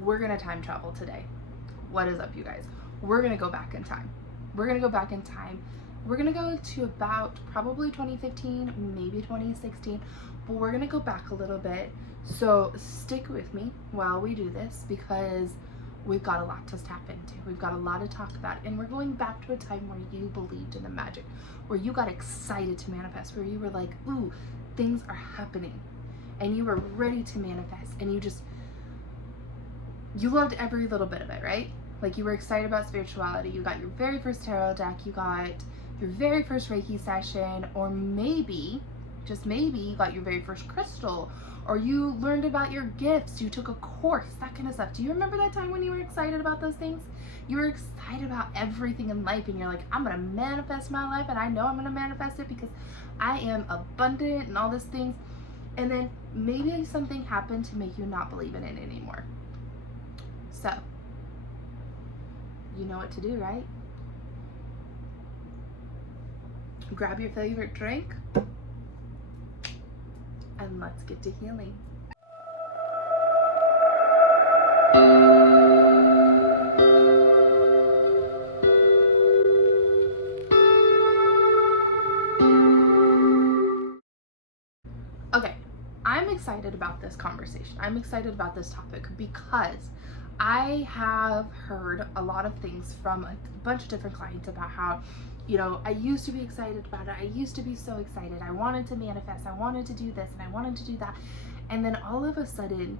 we're gonna time travel today. What is up, you guys? We're gonna go back in time. We're gonna go back in time. We're gonna go to about probably 2015, maybe 2016, but we're gonna go back a little bit. So stick with me while we do this, because we've got a lot to tap into. We've got a lot to talk about, and we're going back to a time where you believed in the magic, where you got excited to manifest, where you were like, ooh, things are happening, and you were ready to manifest, and you loved every little bit of it, right? Like, you were excited about spirituality. You got your very first tarot deck, you got your very first Reiki session, or maybe, just maybe, you got your very first crystal, or you learned about your gifts, you took a course, that kind of stuff. Do you remember that time when you were excited about those things? You were excited about everything in life, and you're like, I'm gonna manifest my life, and I know I'm gonna manifest it because I am abundant and all these things. And then maybe something happened to make you not believe in it anymore. So, you know what to do, right? Grab your favorite drink and let's get to healing. Okay, I'm excited about this conversation. I'm excited about this topic because I have heard a lot of things from a bunch of different clients about how, you know, I used to be excited about it. I used to be so excited. I wanted to manifest. I wanted to do this and I wanted to do that. And then all of a sudden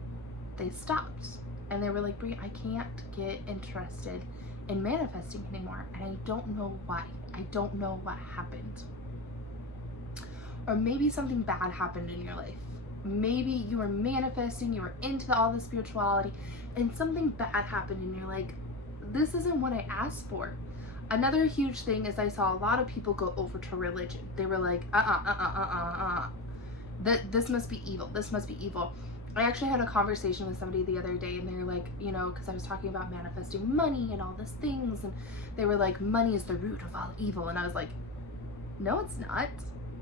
they stopped and they were like, Brie, I can't get interested in manifesting anymore. And I don't know why. I don't know what happened. Or maybe something bad happened in your life. Maybe you were manifesting, you were into all the spirituality, and something bad happened and you're like, this isn't what I asked for. Another huge thing is I saw a lot of people go over to religion. They were like, this must be evil. This must be evil. I actually had a conversation with somebody the other day, and they were like, you know, because I was talking about manifesting money and all these things, and they were like, money is the root of all evil. And I was like, no, it's not.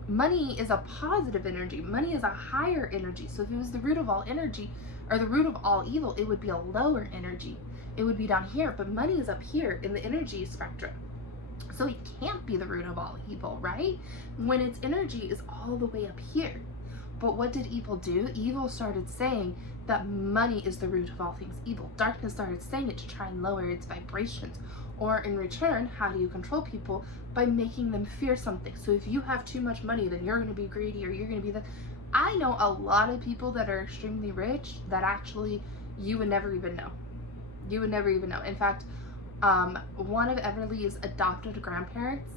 Money is a positive energy. Money is a higher energy. So if it was the root of all energy, or the root of all evil, it would be a lower energy. It would be down here, but money is up here in the energy spectrum. So it can't be the root of all evil, right? When its energy is all the way up here. But what did evil do? Evil started saying that money is the root of all things evil. Darkness started saying it to try and lower its vibrations. Or in return, how do you control people? By making them fear something. So if you have too much money, then you're going to be greedy, or you're going to be the... I know a lot of people that are extremely rich that actually you would never even know. You would never even know. In fact, one of Everly's adopted grandparents,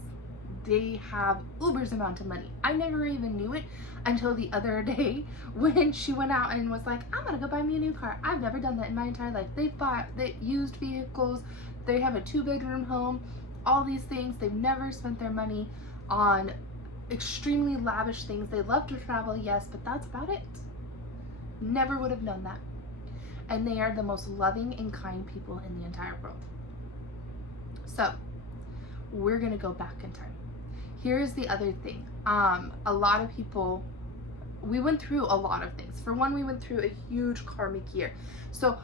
they have uber's amount of money. I never even knew it until the other day when she went out and was like, I'm gonna go buy me a new car. I've never done that in my entire life. They've bought used vehicles. They have a 2-bedroom home, all these things. They've never spent their money on extremely lavish things. They love to travel, yes, but that's about it. Never would have known that. And they are the most loving and kind people in the entire world. So we're gonna go back in time. Here's the other thing. A lot of people, we went through a lot of things. For one, we went through a huge karmic year. So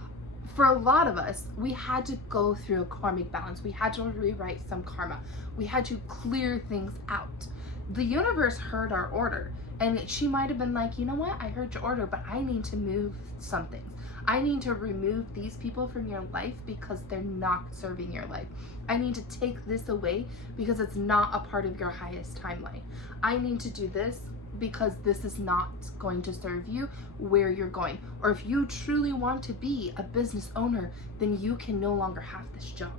for a lot of us, we had to go through a karmic balance. We had to rewrite some karma. We had to clear things out. The universe heard our order, and she might have been like, you know what? I heard your order, but I need to move some things. I need to remove these people from your life because they're not serving your life. I need to take this away because it's not a part of your highest timeline. I need to do this because this is not going to serve you where you're going. Or if you truly want to be a business owner, then you can no longer have this job.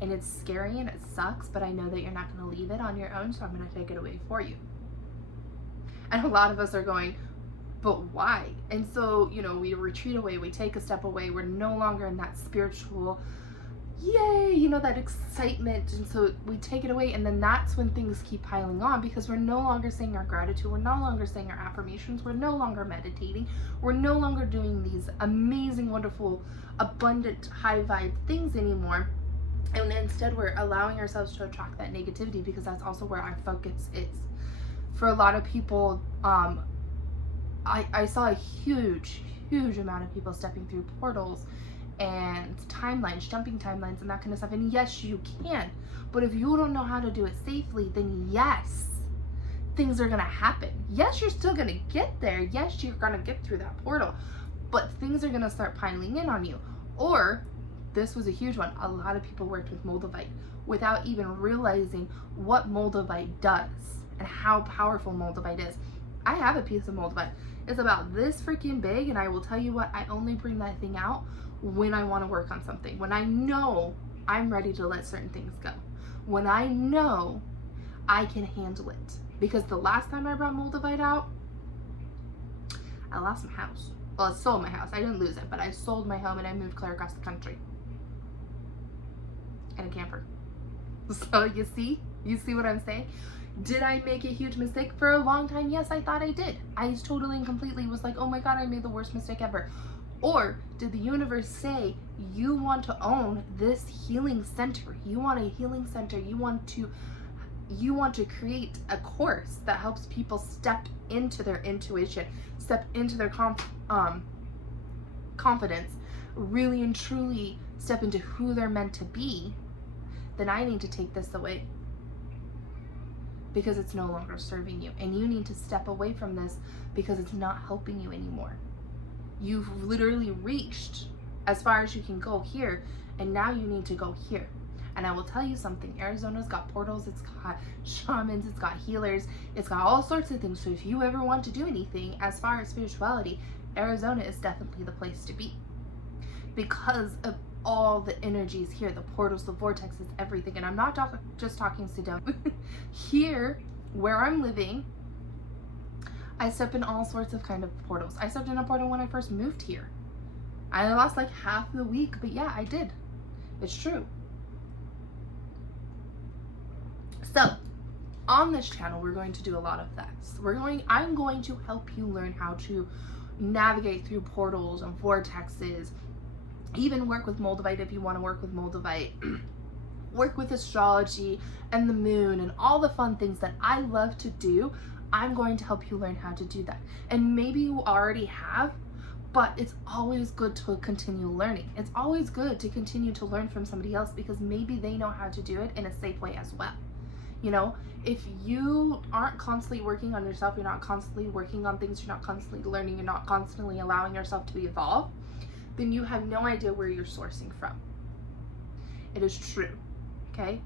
And it's scary and it sucks, but I know that you're not going to leave it on your own, so I'm going to take it away for you. And a lot of us are going, but why? And so, you know, we retreat away, we take a step away, we're no longer in that spiritual, yay, you know, that excitement. And so we take it away, and then that's when things keep piling on, because we're no longer saying our gratitude, we're no longer saying our affirmations, we're no longer meditating, we're no longer doing these amazing, wonderful, abundant, high vibe things anymore. And instead we're allowing ourselves to attract that negativity, because that's also where our focus is. For a lot of people, I saw a huge huge amount of people stepping through portals and timelines, jumping timelines and that kind of stuff. And yes, you can. But if you don't know how to do it safely, then yes, things are going to happen. Yes, you're still going to get there. Yes, you're going to get through that portal. But things are going to start piling in on you. Or, this was a huge one, a lot of people worked with moldavite without even realizing what moldavite does and how powerful moldavite is. I have a piece of moldavite. It's about this freaking big, and I will tell you what, I only bring that thing out when I want to work on something. When I know I'm ready to let certain things go. When I know I can handle it. Because the last time I brought moldavite out, I lost my house. Well, I sold my house. I didn't lose it, but I sold my home and I moved clear across the country. In a camper. So you see what I'm saying? Did I make a huge mistake for a long time? Yes, I thought I did. I totally and completely was like, oh my God, I made the worst mistake ever. Or did the universe say, you want to own this healing center? You want a healing center. You want to create a course that helps people step into their intuition, step into their confidence, really and truly step into who they're meant to be. Then I need to take this away because it's no longer serving you. And you need to step away from this because it's not helping you anymore. You've literally reached as far as you can go here, and now you need to go here. And I will tell you something, Arizona's got portals, it's got shamans, it's got healers, it's got all sorts of things. So if you ever want to do anything as far as spirituality, Arizona is definitely the place to be. Because of all the energies here, the portals, the vortexes, everything. And I'm not just talking Sedona. Here, where I'm living, I step in all sorts of kind of portals. I stepped in a portal when I first moved here. I lost like half the week, but yeah, I did. It's true. So, on this channel, we're going to do a lot of this. I'm going to help you learn how to navigate through portals and vortexes, even work with moldavite if you want to work with moldavite, work with astrology and the moon and all the fun things that I love to do. I'm going to help you learn how to do that. And maybe you already have, but it's always good to continue learning. It's always good to continue to learn from somebody else because maybe they know how to do it in a safe way as well. You know, if you aren't constantly working on yourself, you're not constantly working on things, you're not constantly learning, you're not constantly allowing yourself to evolve, then you have no idea where you're sourcing from. It is true, okay?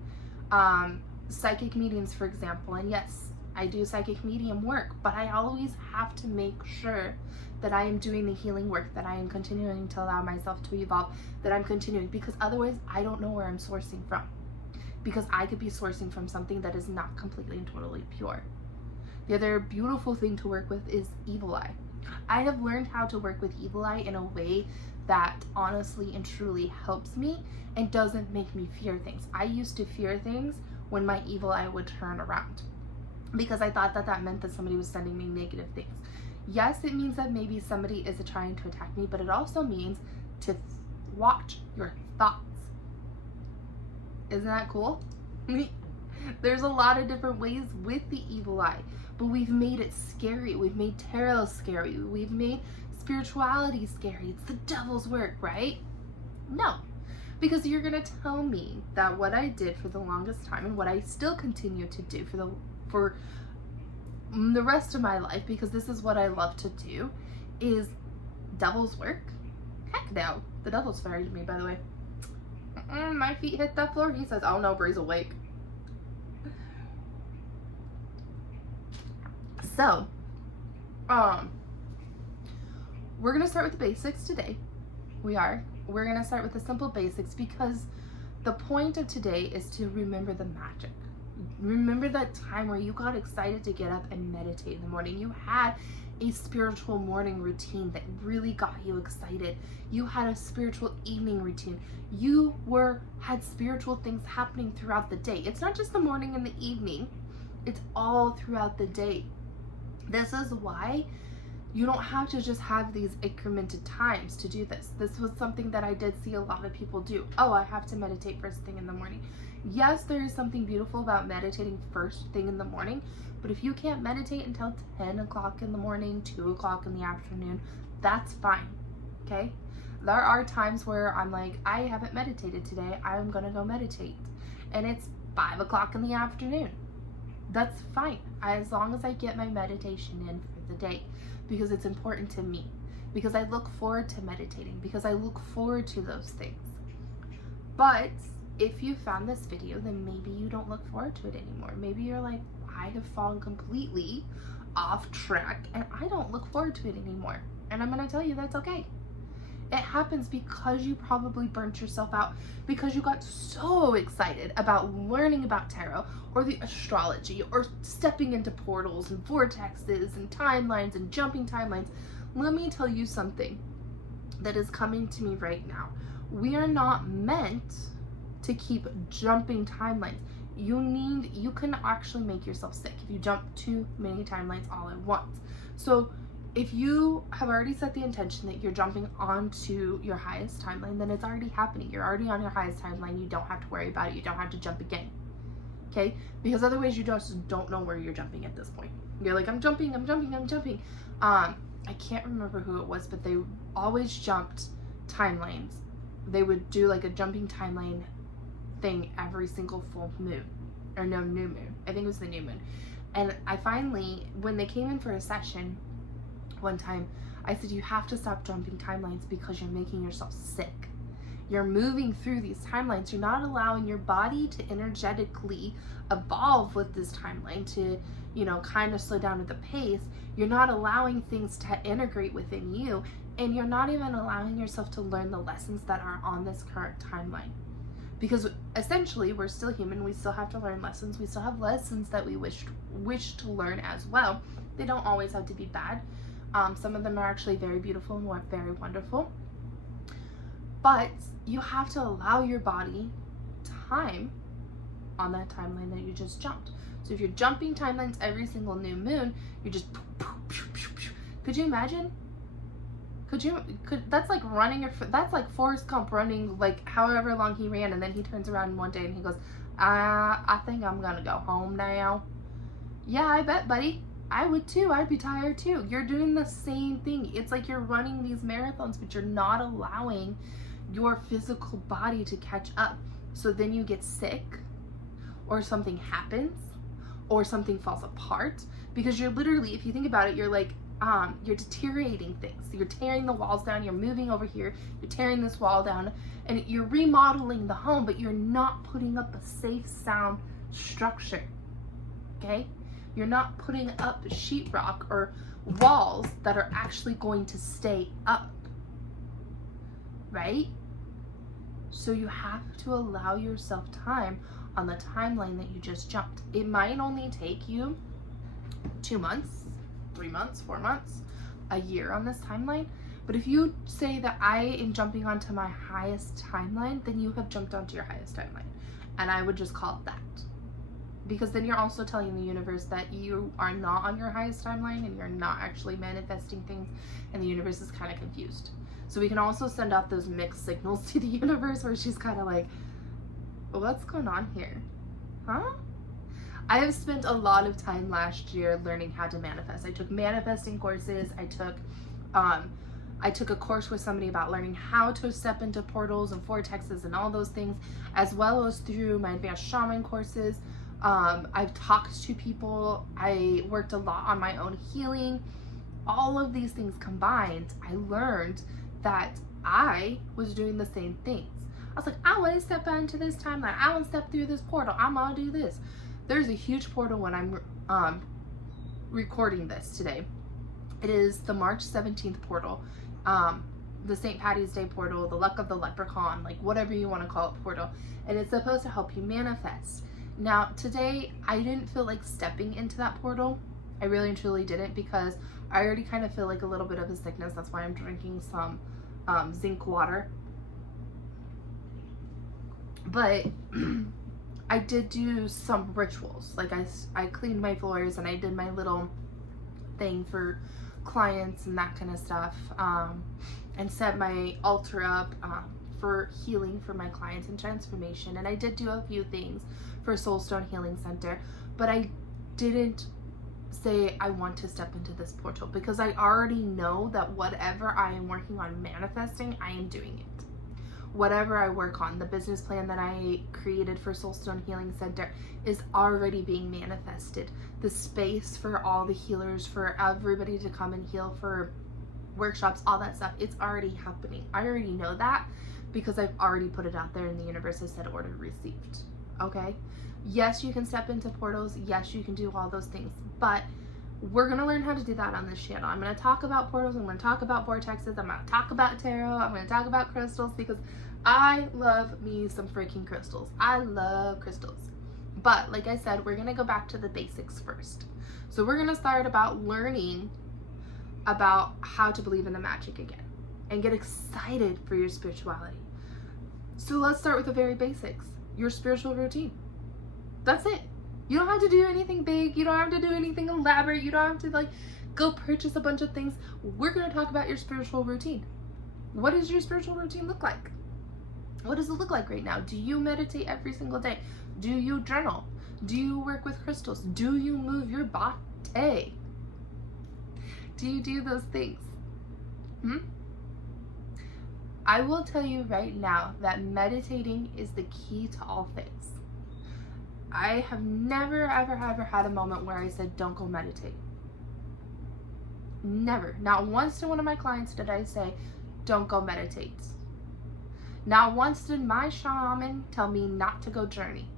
Psychic mediums, for example, and yes, I do psychic medium work, but I always have to make sure that I am doing the healing work, that I am continuing to allow myself to evolve, that I'm continuing, because otherwise I don't know where I'm sourcing from. Because I could be sourcing from something that is not completely and totally pure. The other beautiful thing to work with is evil eye. I have learned how to work with evil eye in a way that honestly and truly helps me and doesn't make me fear things. I used to fear things when my evil eye would turn around because I thought that meant that somebody was sending me negative things. Yes, it means that maybe somebody is trying to attack me, but it also means to watch your thoughts. Isn't that cool? There's a lot of different ways with the evil eye, but we've made it scary. We've made tarot scary. We've made spirituality scary. It's the devil's work, right? No, because you're gonna tell me that what I did for the longest time and what I still continue to do for the rest of my life, because this is what I love to do, is devil's work? Heck no. The devil's fired me, by the way. My feet hit that floor. He says, oh no, Bree's awake. So, we're going to start with the basics today. We're going to start with the simple basics because the point of today is to remember the magic. Remember that time where you got excited to get up and meditate in the morning. You had a spiritual morning routine that really got you excited. You had a spiritual evening routine. You had spiritual things happening throughout the day. It's not just the morning and the evening. It's all throughout the day. This is why you don't have to just have these incremented times to do this. This was something that I did see a lot of people do. Oh, I have to meditate first thing in the morning. Yes, there is something beautiful about meditating first thing in the morning, but if you can't meditate until 10 o'clock in the morning, 2 o'clock in the afternoon, that's fine. okay? There are times where I'm like, I haven't meditated today. I'm gonna go meditate. And it's 5 o'clock in the afternoon. That's fine, as long as I get my meditation in for the day, because it's important to me, because I look forward to meditating, because I look forward to those things. But if you found this video, then maybe you don't look forward to it anymore. Maybe you're like, I have fallen completely off track and I don't look forward to it anymore. And I'm gonna tell you that's okay. It happens because you probably burnt yourself out because you got so excited about learning about tarot or the astrology or stepping into portals and vortexes and timelines and jumping timelines. Let me tell you something that is coming to me right now. We are not meant to keep jumping timelines. You can actually make yourself sick if you jump too many timelines all at once. So if you have already set the intention that you're jumping onto your highest timeline, then it's already happening. You're already on your highest timeline. You don't have to worry about it. You don't have to jump again. Okay? Because otherwise you just don't know where you're jumping at this point. You're like, I'm jumping. I can't remember who it was, but they always jumped timelines. They would do like a jumping timeline thing every single full moon. Or no, new moon. I think it was the new moon. And I finally, when they came in for a session one time, I said, you have to stop jumping timelines because you're making yourself sick. You're moving through these timelines. You're not allowing your body to energetically evolve with this timeline, to, kind of slow down at the pace. You're not allowing things to integrate within you, and you're not even allowing yourself to learn the lessons that are on this current timeline. Because essentially, we're still human. We still have to learn lessons. We still have lessons that we wish to learn as well. They don't always have to be bad. Some of them are actually very beautiful and very wonderful. But you have to allow your body time on that timeline that you just jumped. So if you're jumping timelines every single new moon, you're just could you imagine? That's like that's like Forrest Gump running like however long he ran, and then he turns around one day and he goes, I think I'm gonna go home now. Yeah, I bet, buddy. I would too. I'd be tired too. You're doing the same thing. It's like you're running these marathons, but you're not allowing your physical body to catch up. So then you get sick, or something happens, or something falls apart, because you're literally, if you think about it, you're like, you're deteriorating things. You're tearing the walls down, you're moving over here, you're tearing this wall down, and you're remodeling the home, but you're not putting up a safe, sound structure, okay? You're not putting up sheetrock or walls that are actually going to stay up, right? So you have to allow yourself time on the timeline that you just jumped. It might only take you 2 months, 3 months, 4 months, a year on this timeline. But if you say that I am jumping onto my highest timeline, then you have jumped onto your highest timeline. And I would just call it that. Because then you're also telling the universe that you are not on your highest timeline and you're not actually manifesting things, and the universe is kind of confused. So we can also send out those mixed signals to the universe where she's kind of like, what's going on here? Huh? I have spent a lot of time last year learning how to manifest. I took manifesting courses. I took a course with somebody about learning how to step into portals and vortexes and all those things, as well as through my advanced shaman courses. I've talked to people. I worked a lot on my own healing. All of these things combined, I learned that I was doing the same things. I was like, I want to step into this timeline. I want to step through this portal. I'm gonna do this. There's a huge portal when I'm recording this today. It is the March 17th portal, the St. Patty's Day portal, the Luck of the Leprechaun, like whatever you want to call it, portal. And it's supposed to help you manifest. Now, today, I didn't feel like stepping into that portal. I really and truly didn't, because I already kind of feel like a little bit of a sickness. That's why I'm drinking some zinc water. But I did do some rituals. Like I cleaned my floors and I did my little thing for clients and that kind of stuff, and set my altar up for healing for my clients and transformation. And I did do a few things for Soulstone Healing Center, but I didn't say I want to step into this portal, because I already know that whatever I am working on manifesting, I am doing it. Whatever I work on, the business plan that I created for Soulstone Healing Center is already being manifested. The space for all the healers, for everybody to come and heal, for workshops, all that stuff, it's already happening. I already know that because I've already put it out there and the universe has said order received. Okay? Yes, you can step into portals. Yes, you can do all those things. But we're going to learn how to do that on this channel. I'm going to talk about portals. I'm going to talk about vortexes. I'm going to talk about tarot. I'm going to talk about crystals, because I love me some freaking crystals. I love crystals. But like I said, we're going to go back to the basics first. So we're going to start about learning about how to believe in the magic again and get excited for your spirituality. So let's start with the very basics. Your spiritual routine. That's it. You don't have to do anything big. You don't have to do anything elaborate. You don't have to like go purchase a bunch of things. We're going to talk about your spiritual routine. What does your spiritual routine look like? What does it look like right now? Do you meditate every single day? Do you journal? Do you work with crystals? Do you move your body? Do you do those things? I will tell you right now that meditating is the key to all things. I have never, ever had a moment where I said, don't go meditate. Never. Not once to one of my clients did I say, don't go meditate. Not once did my shaman tell me not to go journey.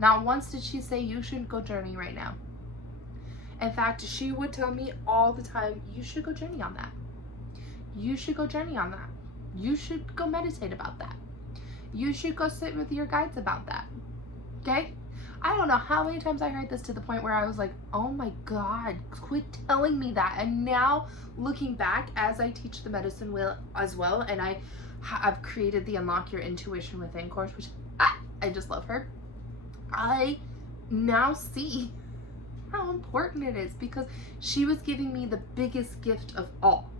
Not once did she say, you shouldn't go journey right now. In fact, she would tell me all the time, you should go journey on that. You should go journey on that. You should go meditate about that. You should go sit with your guides about that. Okay? I don't know how many times I heard this to the point where I was like, oh my God, quit telling me that. And now looking back, as I teach the medicine wheel as well, and I've created the Unlock Your Intuition Within course, which I just love her. I now see how important it is, because she was giving me the biggest gift of all,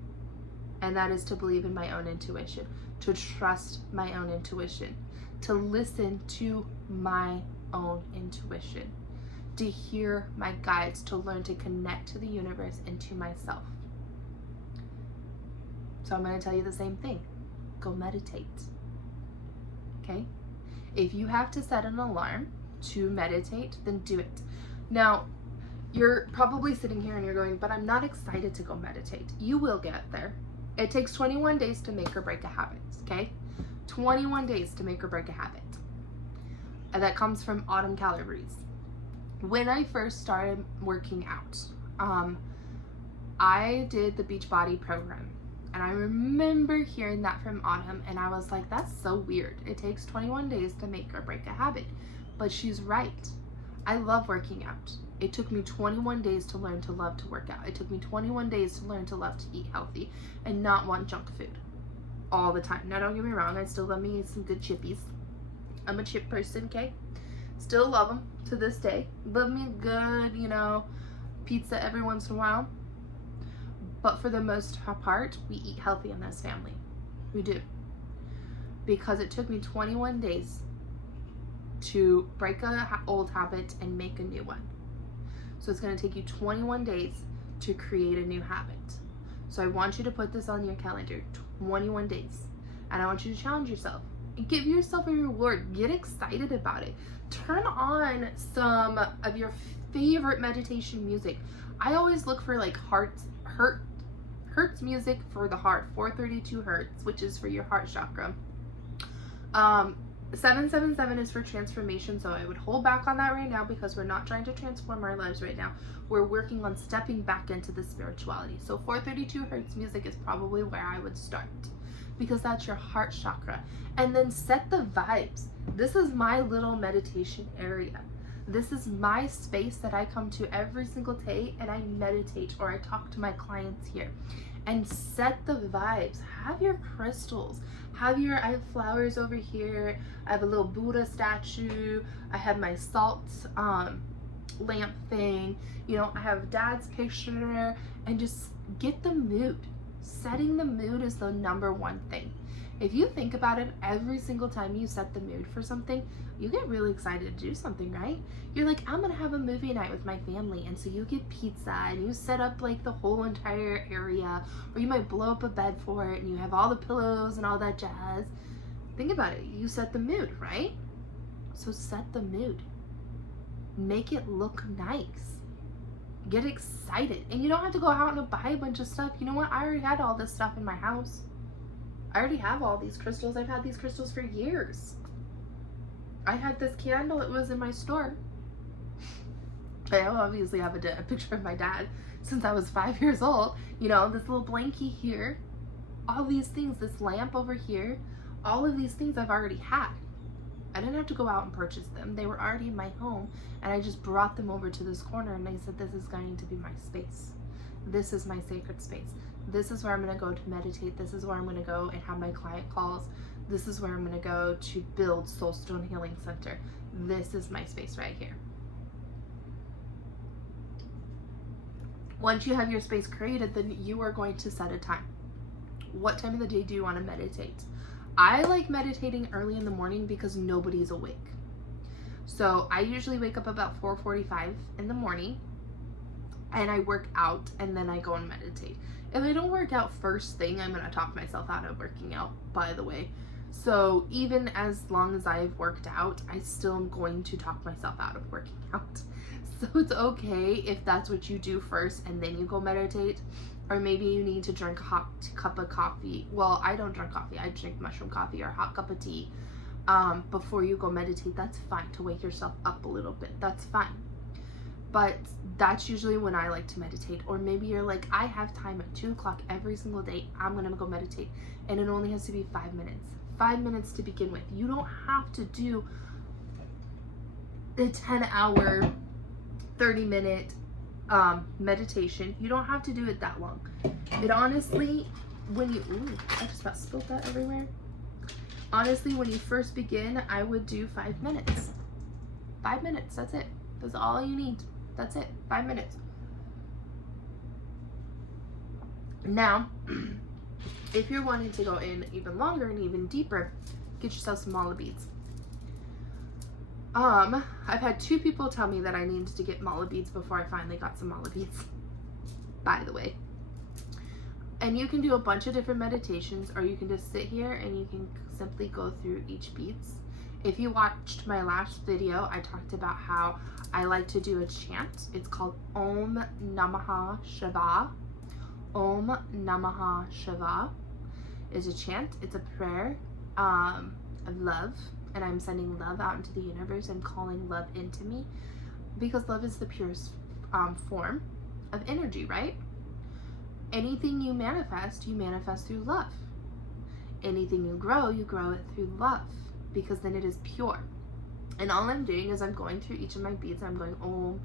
and that is to believe in my own intuition, to trust my own intuition, to listen to my own intuition, to hear my guides, to learn to connect to the universe and to myself. So I'm going to tell you the same thing. Go meditate. Okay? If you have to set an alarm to meditate, then do it. Now, you're probably sitting here and you're going, but I'm not excited to go meditate. You will get there. It takes 21 days to make or break a habit, okay? 21 days to make or break a habit. And that comes from Autumn Calabrese. When I first started working out, I did the Beachbody program. And I remember hearing that from Autumn, and I was like, that's so weird. It takes 21 days to make or break a habit. But she's right. I love working out. It took me 21 days to learn to love to work out. It took me 21 days to learn to love to eat healthy and not want junk food all the time. Now, don't get me wrong. I still love me some good chippies. I'm a chip person, okay? Still love them to this day. Love me good, pizza every once in a while. But for the most part, we eat healthy in this family. We do. Because it took me 21 days to break an old habit and make a new one. So it's going to take you 21 days to create a new habit. So I want you to put this on your calendar, 21 days. And I want you to challenge yourself. Give yourself a reward. Get excited about it. Turn on some of your favorite meditation music. I always look for like hertz music for the heart, 432 hertz, which is for your heart chakra. 777 is for transformation, so I would hold back on that right now because we're not trying to transform our lives right now. We're working on stepping back into the spirituality. So 432 hertz music is probably where I would start, because that's your heart chakra. And then set the vibes. This is my little meditation area. This is my space that I come to every single day and I meditate, or I talk to my clients here. And set the vibes. Have your crystals. I have flowers over here. I have a little Buddha statue. I have my salt lamp thing. I have Dad's picture. And just get the mood. Setting the mood is the number one thing. If you think about it, every single time you set the mood for something, you get really excited to do something, right? You're like, I'm gonna have a movie night with my family, and so you get pizza and you set up like the whole entire area, or you might blow up a bed for it and you have all the pillows and all that jazz. Think about it, you set the mood, right? So set the mood. Make it look nice. Get excited. And you don't have to go out and buy a bunch of stuff. You know what? I already had all this stuff in my house. I already have all these crystals. I've had these crystals for years. I had this candle. It was in my store. I obviously have a picture of my dad since I was 5 years old. You know, this little blankie here. All these things. This lamp over here. All of these things I've already had. I didn't have to go out and purchase them. They were already in my home. And I just brought them over to this corner. And I said, this is going to be my space. This is my sacred space. This is where I'm going to go to meditate. This is where I'm going to go and have my client calls. This is where I'm going to go to build Soulstone Healing Center. This is my space right here. Once you have your space created, then you are going to set a time. What time of the day do you want to meditate? I like meditating early in the morning because nobody's awake. So I usually wake up about 4:45 in the morning and I work out and then I go and meditate. If I don't work out first thing, I'm going to talk myself out of working out, by the way. So even as long as I've worked out, I still am going to talk myself out of working out. So it's okay if that's what you do first and then you go meditate. Or maybe you need to drink a hot cup of coffee. Well, I don't drink coffee. I drink mushroom coffee or a hot cup of tea before you go meditate. That's fine to wake yourself up a little bit. That's fine. But that's usually when I like to meditate. Or maybe you're like, I have time at 2 o'clock every single day. I'm going to go meditate. And it only has to be 5 minutes. 5 minutes to begin with. You don't have to do a 10-hour, 30-minute meditation. You don't have to do it that long. It honestly, when you, I just about spilled that everywhere. Honestly, when you first begin, I would do 5 minutes. 5 minutes, that's it. That's all you need. That's it. 5 minutes. Now, if you're wanting to go in even longer and even deeper, get yourself some mala beads. I've had 2 people tell me that I needed to get mala beads before I finally got some mala beads, by the way. And you can do a bunch of different meditations, or you can just sit here and you can simply go through each beads. If you watched my last video, I talked about how I like to do a chant. It's called Om Namaha Shiva. Om Namaha Shiva is a chant. It's a prayer of love. And I'm sending love out into the universe and calling love into me. Because love is the purest form of energy, right? Anything you manifest through love. Anything you grow it through love. Because then it is pure. And all I'm doing is I'm going through each of my beads. I'm going Om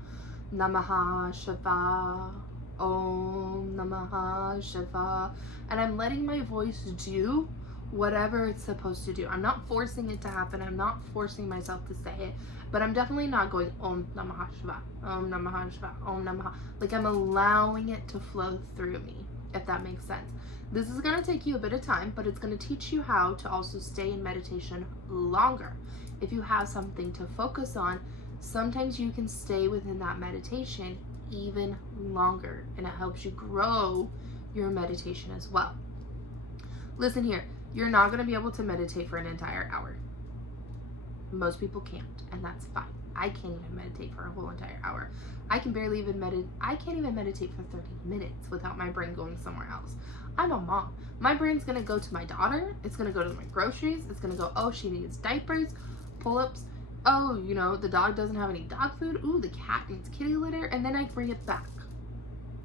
Namaha Shiva, Om Namaha Shiva. And I'm letting my voice do whatever it's supposed to do. I'm not forcing it to happen. I'm not forcing myself to say it. But I'm definitely not going Om Namaha Shiva, Om Namaha Shiva, Om Namaha. Like I'm allowing it to flow through me, if that makes sense. This is going to take you a bit of time, but it's going to teach you how to also stay in meditation longer. If you have something to focus on, sometimes you can stay within that meditation even longer, and it helps you grow your meditation as well. Listen here, you're not going to be able to meditate for an entire hour. Most people can't, and that's fine. I can't even meditate for a whole entire hour. I can't even meditate for 30 minutes without my brain going somewhere else. I'm a mom. My brain's gonna go to my daughter. It's gonna go to my groceries. It's gonna go, oh, she needs diapers, pull-ups. Oh, you know, the dog doesn't have any dog food. Ooh, the cat needs kitty litter. And then I bring it back.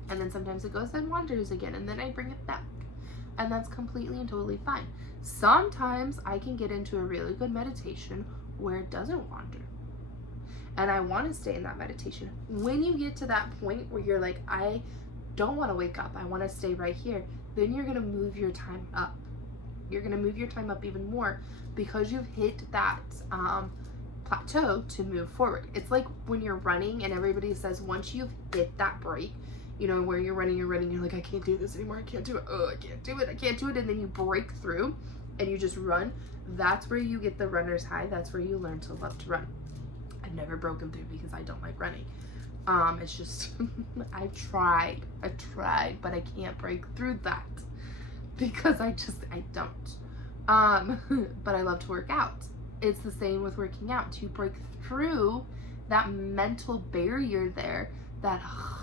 And then sometimes it goes and wanders again, and then I bring it back. And that's completely and totally fine. Sometimes I can get into a really good meditation where it doesn't wander. And I want to stay in that meditation. When you get to that point where you're like, I don't want to wake up, I want to stay right here, then you're going to move your time up. You're going to move your time up even more because you've hit that plateau to move forward. It's like when you're running and everybody says once you've hit that break, you know, where you're running, you're like, I can't do this anymore, I can't do it, oh, I can't do it, and then you break through. and you just run, that's where you get the runner's high. That's where you learn to love to run. I've never broken through because I don't like running. It's just, I've tried, but I can't break through that because I don't. But I love to work out. It's the same with working out. To break through that mental barrier there, that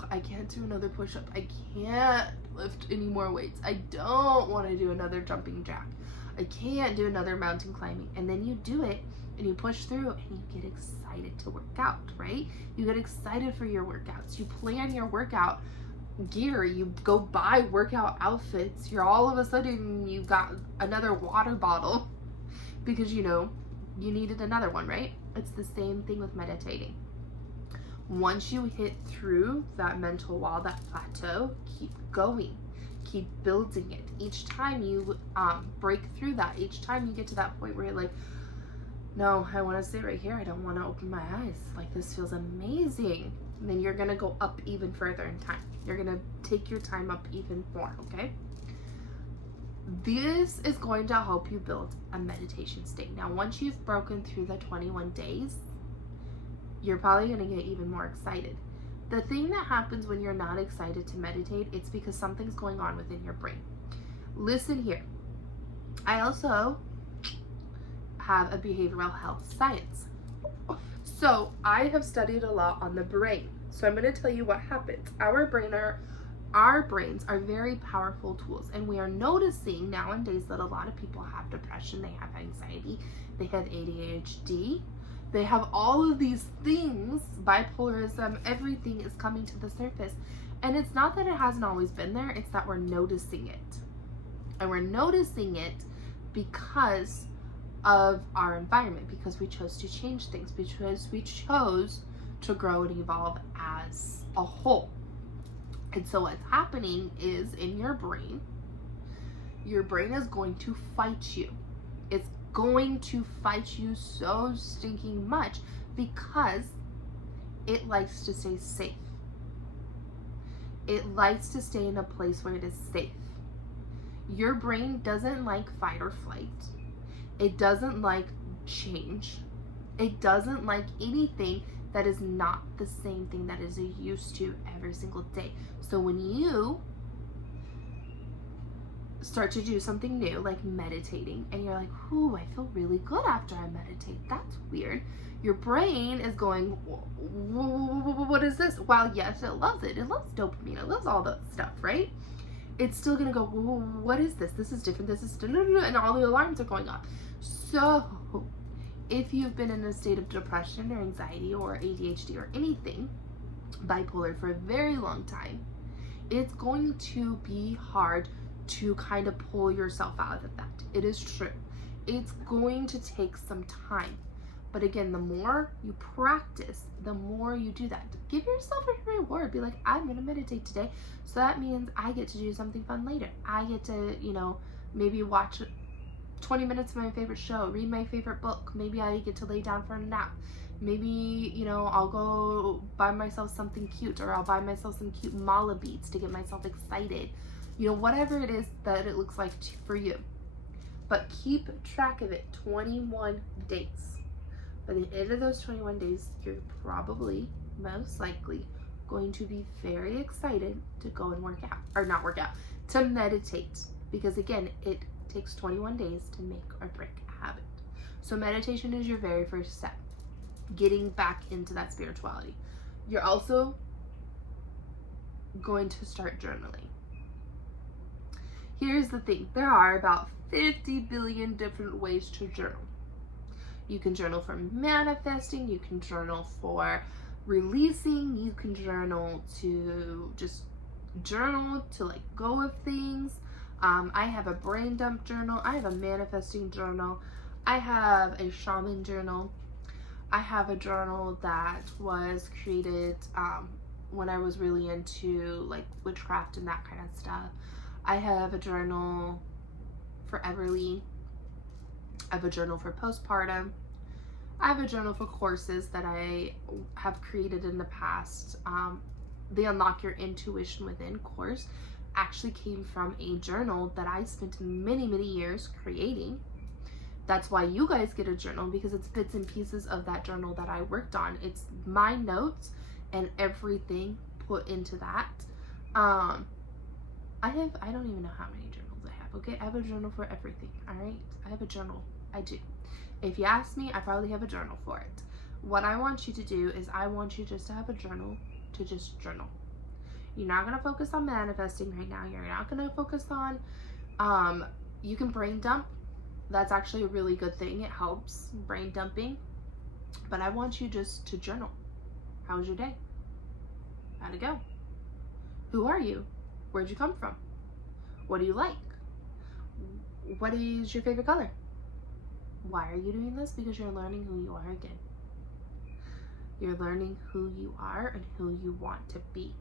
I can't do another push-up, I can't lift any more weights, I don't want to do another jumping jack, I can't do another mountain climbing, and then you do it and you push through and you get excited to work out, right? You get excited for your workouts, you plan your workout gear, you go buy workout outfits, you're all of a sudden you got another water bottle because you know you needed another one, right? It's the same thing with meditating. Once you hit through that mental wall, that plateau, keep going, keep building it. Each time you break through that, each time you get to that point where you're like, no, I want to stay right here, I don't want to open my eyes, like this feels amazing, and then you're gonna go up even further in time. You're gonna take your time up even more, okay? This is going to help you build a meditation state. Now, once you've broken through the 21 days, you're probably going to get even more excited. The thing that happens when you're not excited to meditate, it's because something's going on within your brain. Listen here. I also have a behavioral health science. So I have studied a lot on the brain. So I'm going to tell you what happens. Our brains are very powerful tools, and we are noticing nowadays that a lot of people have depression, they have anxiety, they have ADHD, they have all of these things, bipolarism, everything is coming to the surface. And it's not that it hasn't always been there, it's that we're noticing it. And we're noticing it because of our environment, because we chose to change things, because we chose to grow and evolve as a whole. And so what's happening is in your brain is going to fight you. It's going to fight you so stinking much because it likes to stay safe. It likes to stay in a place where it is safe. Your brain doesn't like fight or flight. It doesn't like change. It doesn't like anything that is not the same thing that is used to every single day. So when you start to do something new, like meditating, and you're like, ooh, I feel really good after I meditate, that's weird. Your brain is going, what is this? While yes, it loves it. It loves dopamine. It loves all that stuff, right? It's still gonna go, what is this? This is different. This is, and all the alarms are going off. So if you've been in a state of depression or anxiety or ADHD or anything, bipolar for a very long time, it's going to be hard to kind of pull yourself out of that. It is true. It's going to take some time. But again, the more you practice, the more you do that. Give yourself a reward. Be like, I'm going to meditate today. So that means I get to do something fun later. I get to, maybe watch 20 minutes of my favorite show, read my favorite book. Maybe I get to lay down for a nap. Maybe, I'll go buy myself something cute, or I'll buy myself some cute mala beads to get myself excited. Whatever it is that it looks like for you. But keep track of it. 21 days. By the end of those 21 days, you're probably, most likely, going to be very excited to go and work out. Or not work out, to meditate. Because again, it takes 21 days to make or break a habit. So meditation is your very first step. Getting back into that spirituality. You're also going to start journaling. Here's the thing. There are about 50 billion different ways to journal. You can journal for manifesting. You can journal for releasing. You can journal to just journal to let go of things. I have a brain dump journal. I have a manifesting journal. I have a shaman journal. I have a journal that was created when I was really into like witchcraft and that kind of stuff. I have a journal for Everly. I have a journal for postpartum. I have a journal for courses that I have created in the past. The Unlock Your Intuition Within course actually came from a journal that I spent many, many years creating. That's why you guys get a journal, because it's bits and pieces of that journal that I worked on. It's my notes and everything put into that. I don't even know how many journals I have, okay? I have a journal for everything, all right? I have a journal. I do. If you ask me, I probably have a journal for it. What I want you to do is I want you just to have a journal, to just journal. You're not going to focus on manifesting right now. You're not going to focus on, you can brain dump. That's actually a really good thing. It helps, brain dumping. But I want you just to journal. How was your day? How'd it go? Who are you? Where'd you come from? What do you like? What is your favorite color? Why are you doing this? Because you're learning who you are again. You're learning who you are and who you want to be.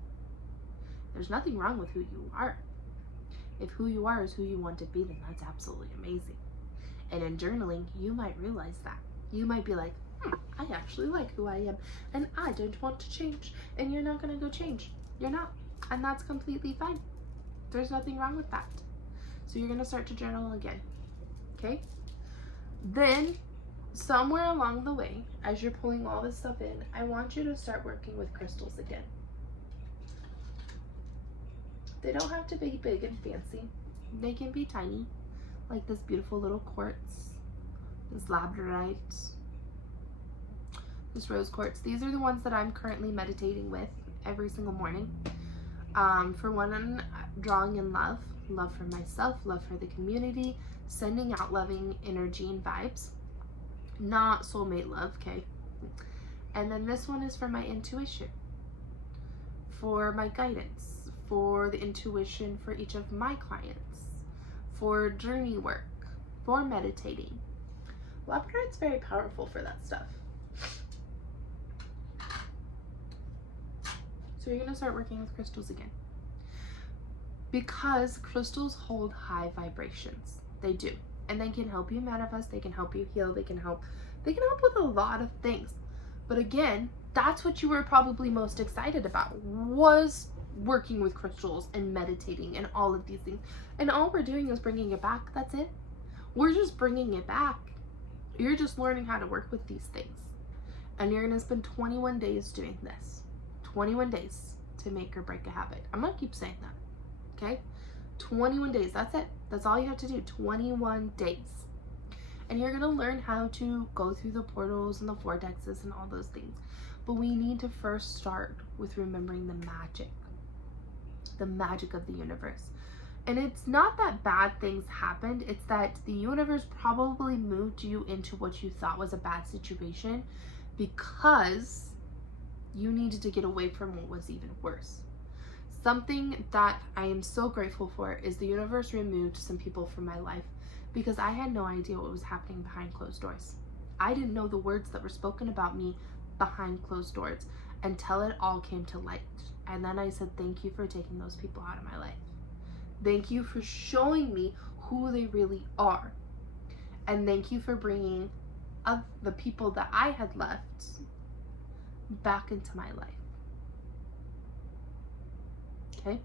There's nothing wrong with who you are. If who you are is who you want to be, then that's absolutely amazing. And in journaling, you might realize that. You might be like, I actually like who I am, and I don't want to change. And you're not going to go change. You're not. And that's completely fine. There's nothing wrong with that. So you're going to start to journal again. Okay? Then, somewhere along the way, as you're pulling all this stuff in, I want you to start working with crystals again. They don't have to be big and fancy. They can be tiny, like this beautiful little quartz, this labradorite, this rose quartz. These are the ones that I'm currently meditating with every single morning. For one, drawing in love for myself, love for the community, sending out loving energy and vibes, not soulmate love, okay? And then this one is for my intuition, for my guidance, for the intuition for each of my clients, for journey work, for meditating. Labradorite's very powerful for that stuff. So you're going to start working with crystals again. Because crystals hold high vibrations. They do. And they can help you manifest, they can help you heal, they can help with a lot of things. But again, that's what you were probably most excited about, was working with crystals and meditating and all of these things. And all we're doing is bringing it back. That's it. We're just bringing it back. You're just learning how to work with these things. And you're going to spend 21 days doing this. 21 days to make or break a habit. I'm going to keep saying that. Okay? 21 days. That's it. That's all you have to do. 21 days. And you're going to learn how to go through the portals and the vortexes and all those things. But we need to first start with remembering the magic of the universe. And it's not that bad things happened. It's that the universe probably moved you into what you thought was a bad situation because you needed to get away from what was even worse. Something that I am so grateful for is the universe removed some people from my life because I had no idea what was happening behind closed doors. I didn't know the words that were spoken about me behind closed doors until it all came to light. And then I said, thank you for taking those people out of my life. Thank you for showing me who they really are. And thank you for bringing the people that I had left back into my life. Okay?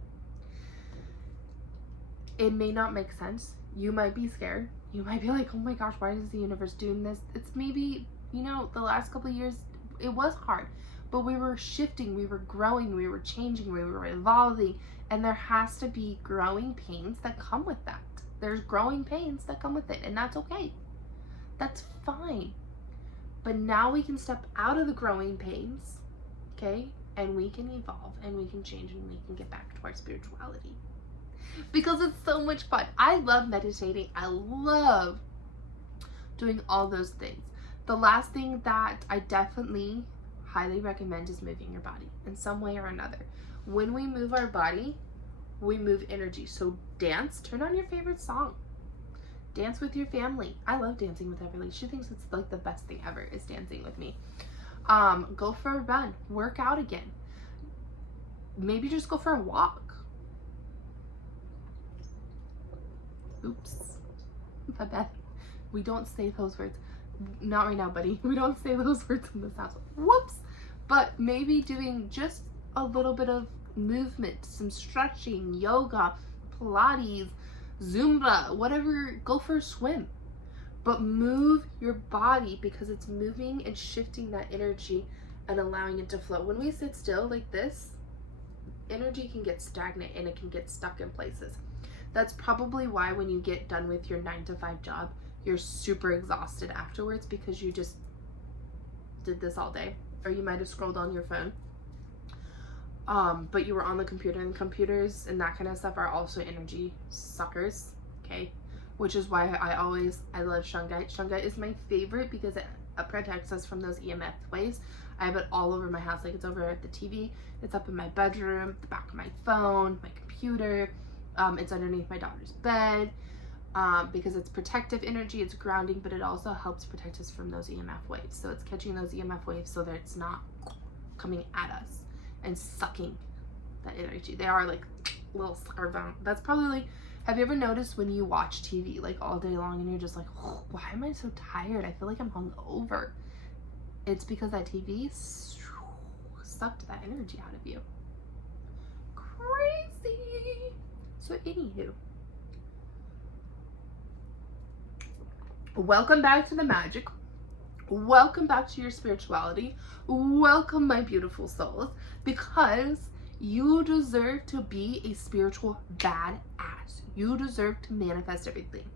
It may not make sense. You might be scared. You might be like, oh my gosh, why is the universe doing this? It's maybe, the last couple of years, it was hard. But we were shifting, we were growing, we were changing, we were evolving. And there has to be growing pains that come with that. There's growing pains that come with it. And that's okay. That's fine. But now we can step out of the growing pains, okay? And we can evolve and we can change and we can get back to our spirituality. Because it's so much fun. I love meditating. I love doing all those things. The last thing that I definitely highly recommend is moving your body in some way or another. When we move our body, we move energy. So dance, turn on your favorite song. Dance with your family. I love dancing with Everly. She thinks it's like the best thing ever is dancing with me. Go for a run. Work out again. Maybe just go for a walk. Oops. My bad. We don't say those words. Not right now, buddy. We don't say those words in this house. Whoops. But maybe doing just a little bit of movement, some stretching, yoga, Pilates, Zumba, whatever, go for a swim. But move your body, because it's moving and shifting that energy and allowing it to flow. When we sit still like this, energy can get stagnant and it can get stuck in places. That's probably why when you get done with your 9-to-5 job, you're super exhausted afterwards, because you just did this all day. Or you might have scrolled on your phone. But you were on the computer, and computers and that kind of stuff are also energy suckers, okay? Which is why I love shungite. Shungite is my favorite because it protects us from those EMF waves. I have it all over my house. Like, it's over at the TV, it's up in my bedroom, the back of my phone, my computer, it's underneath my daughter's bed, because it's protective energy, it's grounding, but it also helps protect us from those EMF waves. So it's catching those EMF waves so that it's not coming at us and sucking that energy. They are like little sucker bound. That's probably like, have you ever noticed when you watch TV like all day long and you're just like, oh, why am I so tired? I feel like I'm hungover. It's because that TV sucked that energy out of you. Crazy. So anywho, welcome back to the magic. Welcome back to your spirituality. Welcome, my beautiful souls, because you deserve to be a spiritual badass. You deserve to manifest everything.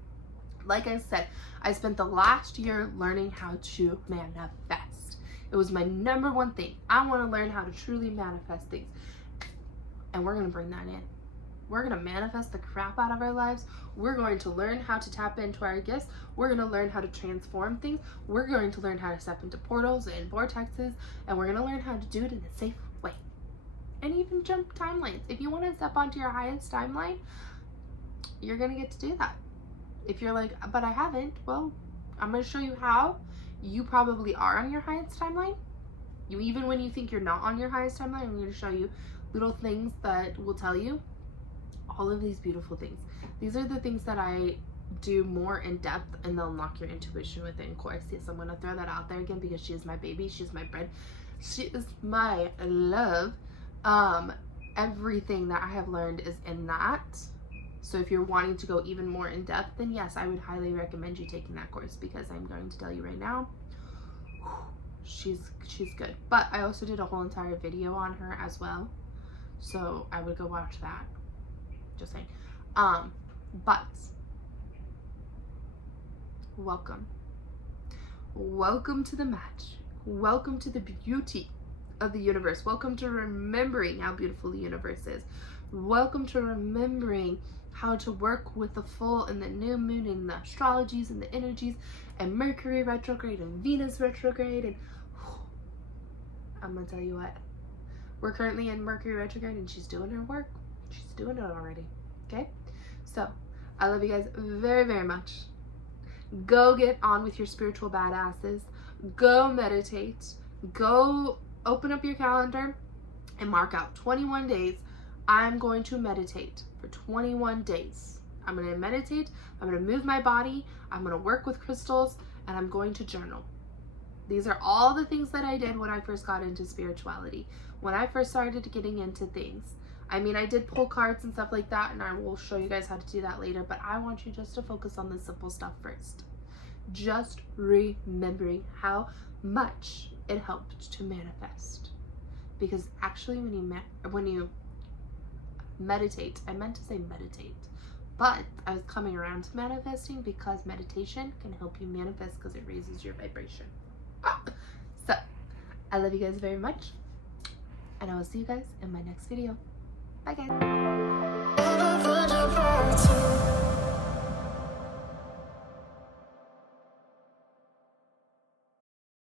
Like I said, I spent the last year learning how to manifest. It was my number one thing. I want to learn how to truly manifest things. And we're going to bring that in. We're going to manifest the crap out of our lives. We're going to learn how to tap into our gifts. We're going to learn how to transform things. We're going to learn how to step into portals and vortexes. And we're going to learn how to do it in a safe way. And even jump timelines. If you want to step onto your highest timeline, you're going to get to do that. If you're like, but I haven't, well, I'm going to show you how. You probably are on your highest timeline. Even when you think you're not on your highest timeline, I'm going to show you little things that will tell you all of these beautiful things. These are the things that I do more in depth, and they'll unlock your intuition within course. Yes, I'm going to throw that out there again because she is my baby. She's my bread. She is my love. Everything that I have learned is in that. So if you're wanting to go even more in depth, then yes, I would highly recommend you taking that course, because I'm going to tell you right now, she's good. But I also did a whole entire video on her as well, so I would go watch that. Just saying. But welcome to the match. Welcome to the beauty of the universe. Welcome to remembering how beautiful the universe is. Welcome to remembering how to work with the full and the new moon and the astrologies and the energies and Mercury retrograde and Venus retrograde. And I'm gonna tell you what, we're currently in Mercury retrograde and she's doing her work. She's doing it already. Okay, so I love you guys very, very much. Go get on with your spiritual badasses. Go meditate. Go open up your calendar and mark out 21 days. I'm going to meditate for 21 days. I'm going to meditate. I'm going to move my body. I'm going to work with crystals, and I'm going to journal. These are all the things that I did when I first got into spirituality. When I first started getting into things. I mean, I did pull cards and stuff like that, and I will show you guys how to do that later, but I want you just to focus on the simple stuff first. Just remembering how much it helped to manifest. Because actually when you meditate, I meant to say meditate, but I was coming around to manifesting because meditation can help you manifest because it raises your vibration. So, I love you guys very much, and I will see you guys in my next video. Bye guys.